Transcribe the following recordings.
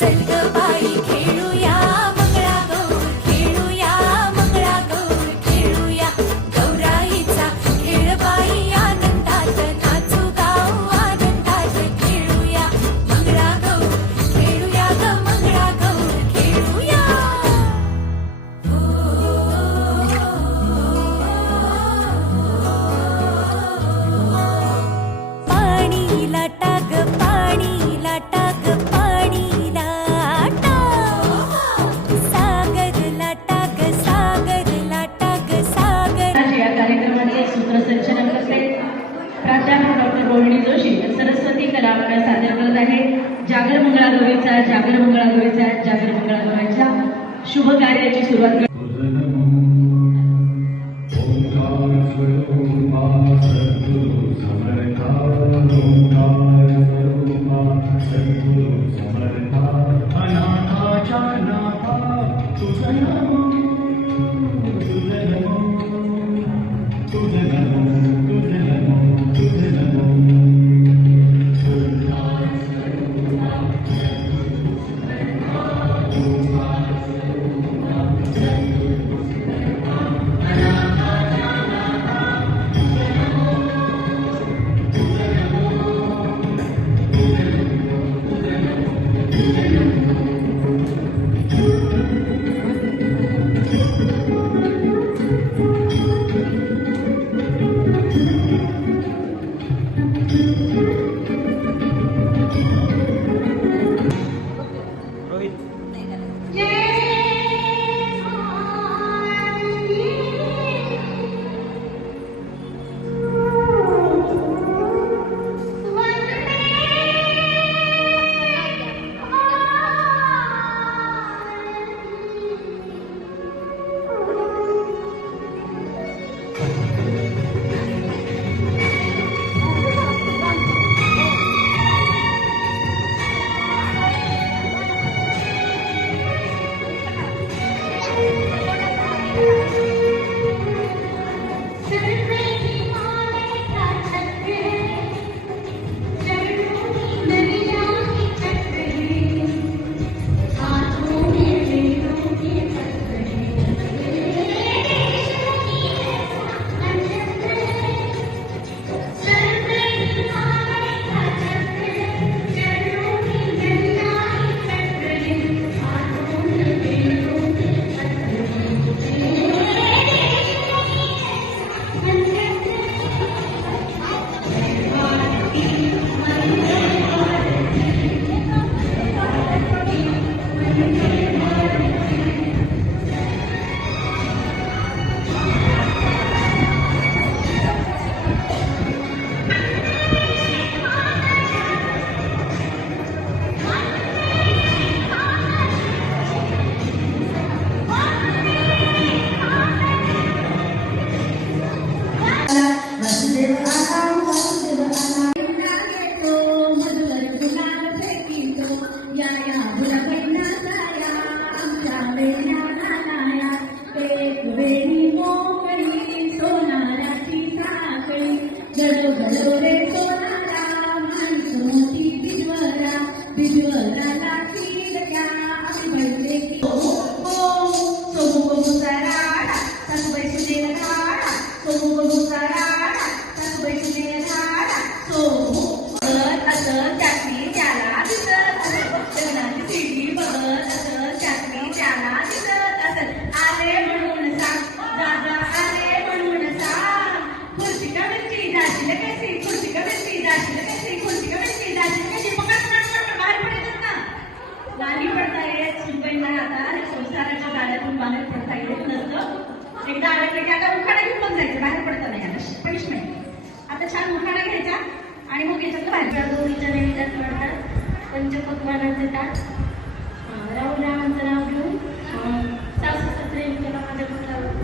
चल ग बाई खेळूया मंगळागौर, खेळूया मंगळागौर, खेळूया गौराईचा खेळ बाई, आनंदात नाचू गाऊ, आनंदात खेळूया मंगळागौर, खेळूया ग मंगळागौर, खेळूया. पाणी लाटा ग पाणी लाटा ग पाणी लाटा, सागर लाटा ग सागर लाटा ग सागर. या कार्यक्रमाचे सूत्रसंचालन करते प्राध्यापक डॉक्टर रोहिणी जोशी. सरस्वती कला आपल्या सादर करत आहे जागर मंगळागौरीचा जागर मंगळागौरीचा जागर मंगळागौरीच्या शुभ कार्याची सुरुवात. एकदा आलं की आता उखाणा घेऊन मग जायचं, बाहेर पडता नाही आता पनिशमेंट. आता छान उखाणा घ्यायचा आणि मग याच्यात बाहेर. गौरीच्या नैवेद्यात वाढतात पंचपक्वानांचे ताट. राहुल रामांचं नाव घेऊन सासू सासरे केला माझ्या मुलावर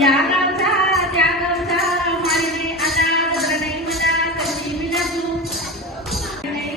या गावचा त्या गावचा मारे आता बघ नाही मला कशी विजाजू नाही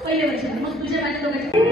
पहिले वर्ष मग तुझ्या माझ्या दोघांच्या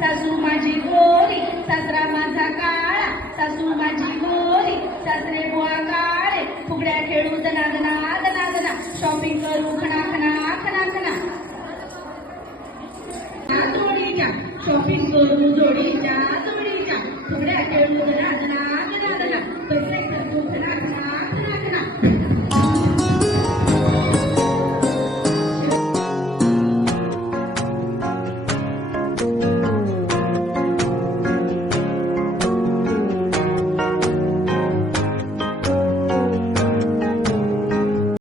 सासू माझी गोरी सासू तुपाचा नैवेद्य